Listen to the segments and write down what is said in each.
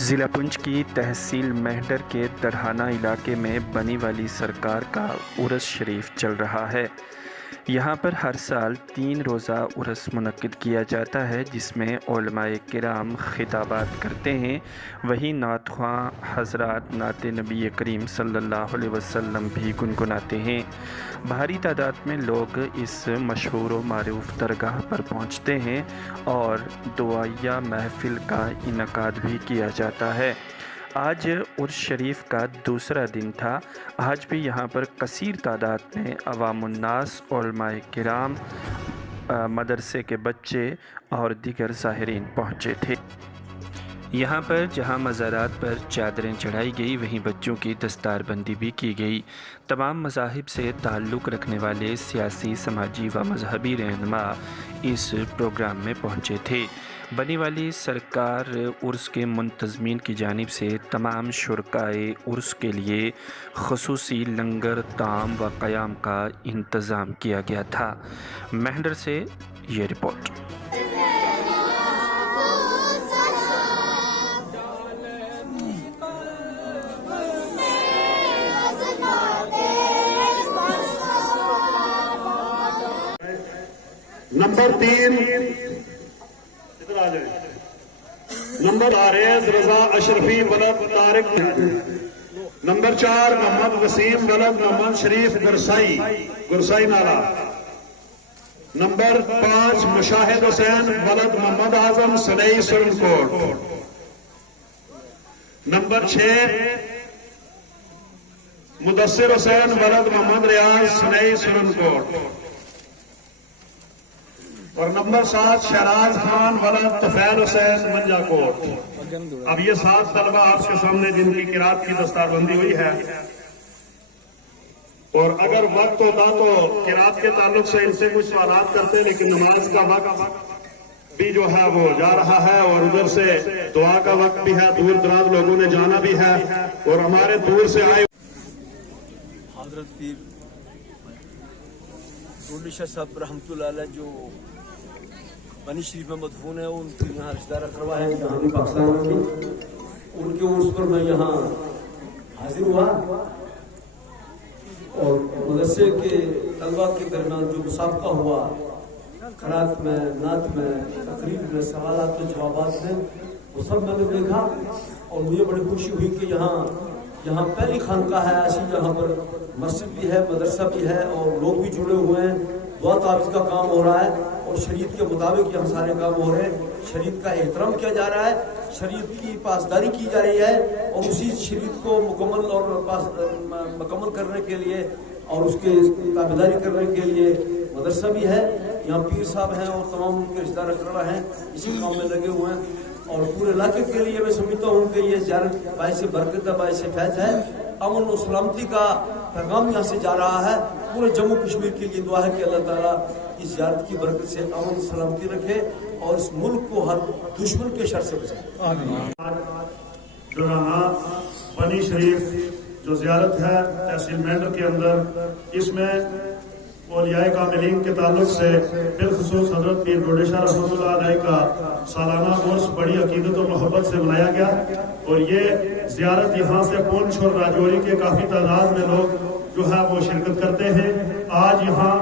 ضلع پنچ کی تحصیل میںہڈر کے درہانہ علاقے میں بنی والی سرکار کا عرس شریف چل رہا ہے۔ یہاں پر ہر سال 3 روزہ عرس منعقد کیا جاتا ہے، جس میں علماء کرام خطابات کرتے ہیں، وہیں نعت خواں حضرات نعت نبی کریم صلی اللہ علیہ وسلم بھی گنگناتے ہیں۔ بھاری تعداد میں لوگ اس مشہور و معروف درگاہ پر پہنچتے ہیں اور دعائیہ محفل کا انعقاد بھی کیا جاتا ہے۔ آج عرس شریف کا دوسرا دن تھا۔ آج بھی یہاں پر کثیر تعداد میں عوام الناس، علماء کرام، مدرسے کے بچے اور دیگر زائرین پہنچے تھے۔ یہاں پر جہاں مزارات پر چادریں چڑھائی گئی، وہیں بچوں کی دستار بندی بھی کی گئی۔ تمام مذاہب سے تعلق رکھنے والے سیاسی، سماجی و مذہبی رہنما اس پروگرام میں پہنچے تھے۔ بنی والی سرکار عرس کے منتظمین کی جانب سے تمام شرکائے عرس کے لیے خصوصی لنگر، طعام و قیام کا انتظام کیا گیا تھا۔ میںہڈر سے یہ رپورٹ۔ نمبر 3 نمبر عارض رضا اشرفی ولد طارق، نمبر 4 محمد وسیم ولد محمد شریف گرسائی نالا، نمبر 5 مشاہد حسین ولد محمد اعظم سنئی سرنکوٹ، نمبر 6 مدثر حسین ولد محمد ریاض سنئی سرنکوٹ، اور نمبر 7 شہراز خان ولد طفیل حسین منجا کوٹ۔ اب یہ 7 طلبہ آپ کے سامنے جن کی قرات کی دستار بندی ہوئی ہے، اور اگر وقت ہوتا تو قرات کے تعلق سے ان سے کچھ سوالات کرتے، لیکن نماز کا وقت بھی جو ہے وہ جا رہا ہے، اور ادھر سے دعا کا وقت بھی ہے، دور دراز لوگوں نے جانا بھی ہے، اور ہمارے دور سے آئے حضرت پیر ڈوڈی شاہ صاحب رحمۃ اللہ علیہ جو بنی شریف میں مدفون ہے، ان کے یہاں رشتہ دار کروا ہے جہاں پاکستان کی، ان کے عرس پر میں یہاں حاضر ہوا، اور مدرسے کے طلبہ کے درمیان جو مسابقہ ہوا، قرات میں، نعت میں، تقریب میں، سوالات و جوابات میں، وہ سب میں نے دیکھا، اور مجھے بڑی خوشی ہوئی کہ یہاں پہلی خانقاہ ہے ایسی جہاں پر مسجد بھی ہے، مدرسہ بھی ہے، اور لوگ بھی جڑے ہوئے ہیں، دعا تعویذ کا کام ہو رہا ہے، اور شریعت کے مطابق یہاں سارے کام ہو رہے ہیں، شریعت کا احترام کیا جا رہا ہے، شریعت کی پاسداری کی جا رہی ہے، اور اسی شریعت کو مکمل کرنے کے لیے اور اس کے تابعداری کرنے کے لیے مدرسہ بھی ہے، یہاں پیر صاحب ہیں اور تمام ان کے رشتہ دار رکھنا ہیں، اسی کام میں لگے ہوئے ہیں، اور پورے علاقے کے لیے میں سمجھتا ہوں کہ یہ زیارت باعث برکت ہے، باعث فیض ہے، امن و سلامتی کا پیغام یہاں سے جا رہا ہے۔ پورے جموں کشمیر کے لیے دعا ہے کہ اللہ تعالیٰ اس زیارت کی برکت سے امن سلامتی رکھے اور اس ملک کو ہر دشمن کے شر سے بچائے۔ جو بنی شریف جو زیارت ہے تحصیل میںہڈر کے اندر، اس میں اولیاء کاملین کے تعلق سے بالخصوص حضرت پیر ڈوڈی شاہ رحمۃ اللہ علیہ کا سالانہ عرس بڑی عقیدت و محبت سے منایا گیا، اور یہ زیارت یہاں سے پونچھ اور راجوری کے کافی تعداد میں لوگ جو ہے وہ شرکت کرتے ہیں۔ آج یہاں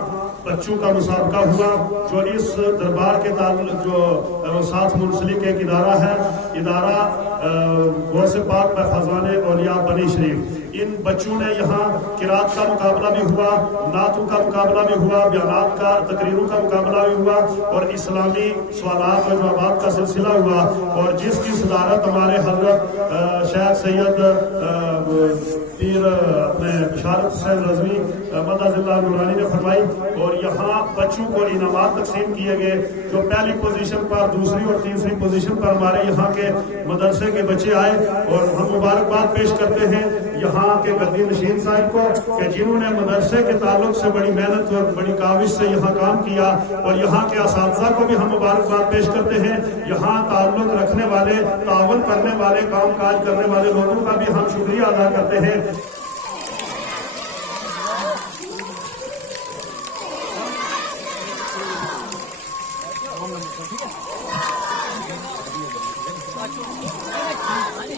بچوں کا مسابقہ ہوا، جو اس دربار کے تعلق جو ساتھ منسلک ایک ادارہ ہے، ادارہ غوث پاک بفضان اولیاء بنی شریف، ان بچوں نے یہاں قرات کا مقابلہ بھی ہوا، نعتوں کا مقابلہ بھی ہوا، بیانات کا، تقریروں کا مقابلہ بھی ہوا، اور اسلامی سوالات و جوابات کا سلسلہ ہوا، اور جس کی صدارت ہمارے حضرت شیخ سید پیر اپنے بشارت حسین رضوی مدد اللہ نورانی نے فرمائی، اور یہاں بچوں کو انعامات تقسیم کیے گئے، جو پہلی پوزیشن پر، دوسری اور تیسری پوزیشن پر ہمارے یہاں کے مدرسے کے بچے آئے، اور ہم مبارکباد پیش کرتے ہیں یہاں کے گدی نشین صاحب کو کہ جنہوں نے مدرسے کے تعلق سے بڑی محنت اور بڑی کاوش سے یہاں کام کیا، اور یہاں کے اساتذہ کو بھی ہم مبارکباد پیش کرتے ہیں، یہاں تعلق رکھنے والے، تعاون کرنے والے، کام کاج کرنے والے لوگوں کا بھی ہم شکریہ ادا کرتے ہیں۔ ٹھیک ہے